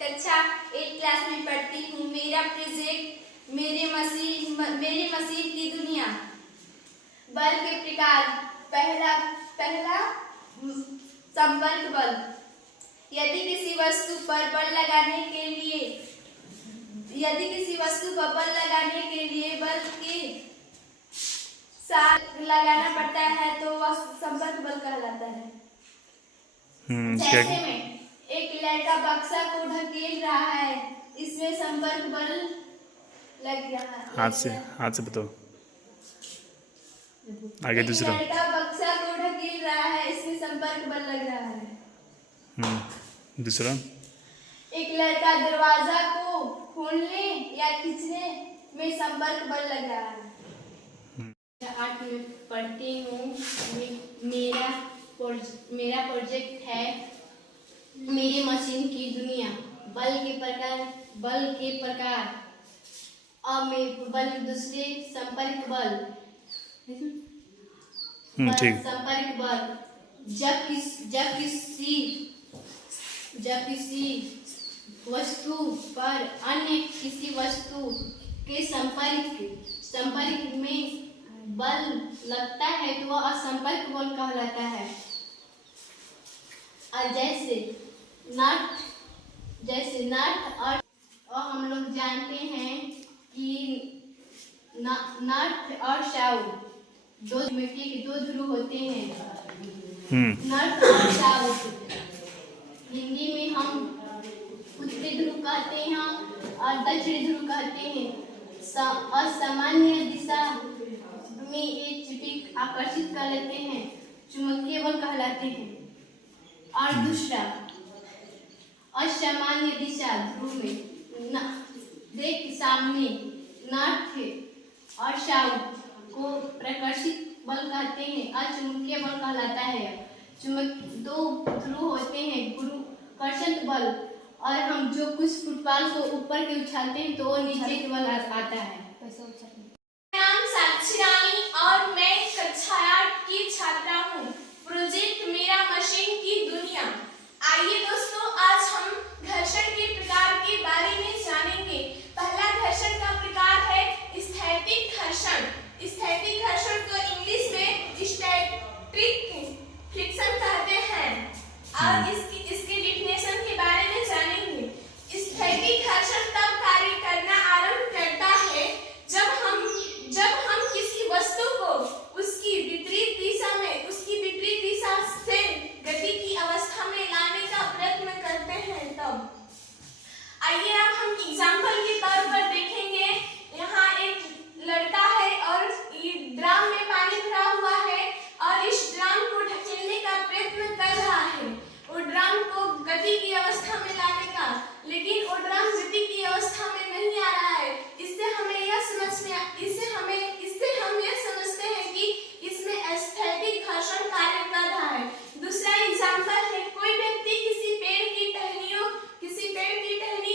कक्षा 8 क्लास में पढ़ती हूँ। मेरा प्रोजेक्ट मेरे मसीह की दुनिया। बल के प्रकार। पहला संपर्क बल। यदि किसी वस्तु पर बल लगाने के लिए बल के साथ लगाना पड़ता है तो वह संपर्क बल कहलाता है। जैसे में एक लड़का बक्सा को ढकेल रहा है, इसमें संपर्क बल लग रहा है। हाथ से बताओ। आगे दूसरा। लड़का बक्सा को ढकेल रहा है, इसमें संपर्क बल लग रहा है। दूसरा। एक लड़का दरवाजा को खोलने या खींचने में संपर्क बल लग रहा है। 8 में पढ़ती हूँ। मेरा प्रोजेक्ट है मेरी मशीन की दुनिया। बल के प्रकार। बल दूसरे संपर्क बल। संपर्क बल जब किसी वस्तु पर अन्य किसी वस्तु के संपर्क में बल लगता है तो वह असंपर्क बल कहलाता है। और जैसे नट और हम लोग जानते हैं कि नट और शाऊ दो मिट्टी के 2 ध्रुव होते हैं। नट और शाऊ हिंदी में हम उत्तरी ध्रुव कहते हैं और दक्षिणी ध्रुव कहते हैं। और सामान्य दिशा में एक चुंबक आकर्षित कर लेते हैं, चुंबकीय बल कहलाते हैं। और दूसरा असामान्य दिशा ध्रुव में देख सामने नॉर्थ और साउथ को प्रकर्षित बल कहते हैं और चुंबकीय बल कहलाता है। 2 ध्रुव होते हैं, गुरुत्वाकर्षण बल, और हम जो कुछ फुटबॉल को ऊपर के उछालते हैं तो वो नीचे के बल आता है। नाम साक्षी रानी और मैं कक्षा 8 की छात्रा हूँ। प्रोजेक्ट मेरा मशीन की दुनिया। आइए दोस्तों, आज हम घर्षण के प्रकार के बारे में जानेंगे। पहला घर्षण का प्रकार है स्थैतिक घर्षण। स्थैतिक घर्षण को इंग्लिश में स्टैटिक फ्रिक्शन कहते हैं। और इसके डिफिनेशन के बारे में जानेंगे। स्थैतिक घर्षण तब कार्य करना आरंभ करता है जब हम किसी वस्तु को उसकी विपरीत दिशा से गति की अवस्था में लाने का प्रयत्न करते हैं तब। आइए अब हम एग्जांपल के तौर पर देखेंगे। यहाँ एक लड़का है और ड्रम में पानी भरा हुआ है और इस ड्रम को ढकेलने का प्रयत्न कर रहा है, वो ड्रम को गति की अवस्था में लाने का, लेकिन वो ड्रम गति की अवस्था में नहीं आ रहा है। इससे हम यह समझते हैं कि इसमें स्थैतिक घर्षण कार्य कर रहा है। दूसरा एग्जांपल है, कोई व्यक्ति किसी पेड़ की टहनी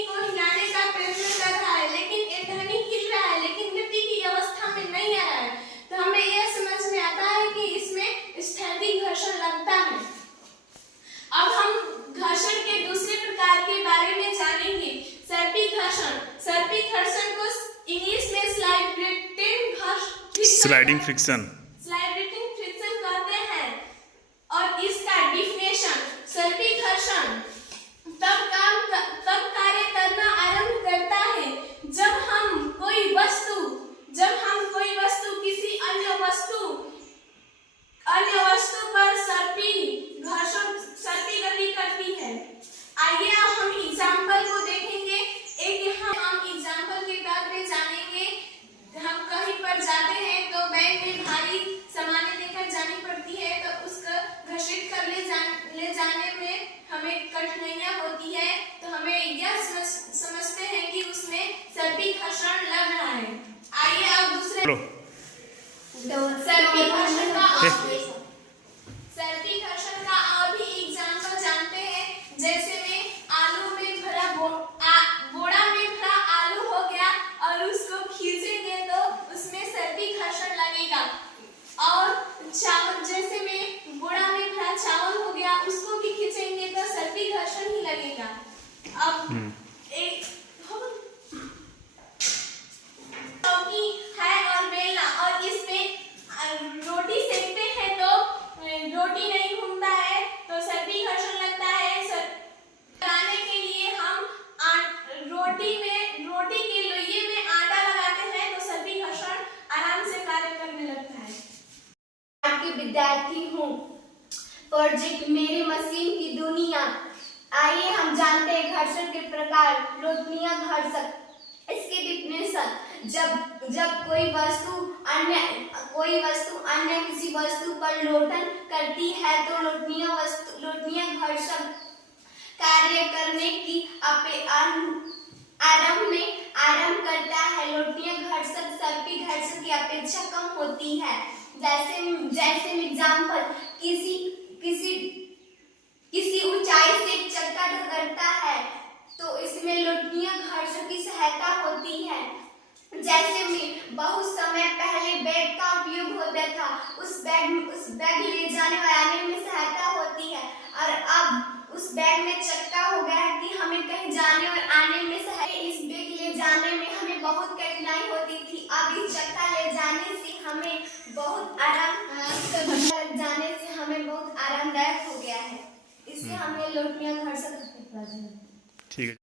को हिलाने का प्रयत्न कर रहा है, लेकिन ये टहनी हिल रहा है लेकिन गति की अवस्था में नहीं आ रहा है, तो हमें यह समझ में आता है कि इसमें स्थैतिक घर्षण लगता है। अब हम घर्षण के दूसरे प्रकार के बारे में जानेंगे। सर्पिल घर्षण। सर्पिल घर्षण को इंग्लिश में स्लाइडिंग फ्रिक्शन कहते हैं। और इसका डिफिनेशन, सर्पिल घर्षण तब कार्य करना आरंभ करता है जब हम कोई वस्तु किसी अन्य वस्तु पर सर्पिल गति करती है। आइए अब हम एग्जांपल को देखेंगे। यहाँ हम एग्जांपल के तौर पे जानेंगे। हम कहीं पर जाते हैं तो बैग में भारी सामान लेकर जानी पड़ती है, तो उसको घर्षित कर ले जाने में हमें कठिनाइयाँ होती है, तो हमें यह समझते हैं कि उसमें सर्पिल घर्षण लग रहा है। आइए अब दूसरे सर्पिल घर्षण का और भी एग्जांपल जानते हैं। जैसे में बोरा में भरा आलू हो गया और उसको खींचेंगे तो उसमें सर्पिल घर्षण लगेगा। और चावल, जैसे में बोरा में भरा चावल हो गया, उसको भी खींचेंगे तो सर्पिल घर्षण ही लगेगा। अब एक चौकी है और बेलना, और इस पे रोटी सेकते हैं तो रोटी नहीं घूमता है तो सर्पी घर्षण लगता है। बनाने के लिए हम रोटी के लोइये में आटा लगाते हैं तो सर्पी घर्षण आराम से कार्य करने लगता है। के विद्यार्थी हूँ। प्रोजेक्ट मेरी मशीन की दुनिया। आइए हम जानते हैं घर्षण के प्रकार। लोटनिया घर्षण, इसकी डिफिनेशन, जब कोई वस्तु अन्य किसी वस्तु पर लोटन करती है तो लोटनिया घर्षण कार्य करने की आरंभ करता है। लोटनिया घर्षण सर्पी घर्षण की अपेक्षा कम होती है। जैसे एग्जाम्पल, किसी ऊंचाई से चक्का टकराता है तो इसमें लोटनिया घर्षण की सहायता होती है। जैसे में बहुत समय पहले बैग का उपयोग होता था, उस बैग ले जाने और आने में सहायता होती है, और अब उस बैग में चक्का हो गया है कि हमें कहीं जाने और आने में सहायता। इस बैग ले जाने में हमें बहुत कठिनाई होती थी, अब इस चक्का ले जाने से हमें बहुत आरामदायक हो गया है। इससे हमें लोटनिया घर्षण ठीक है।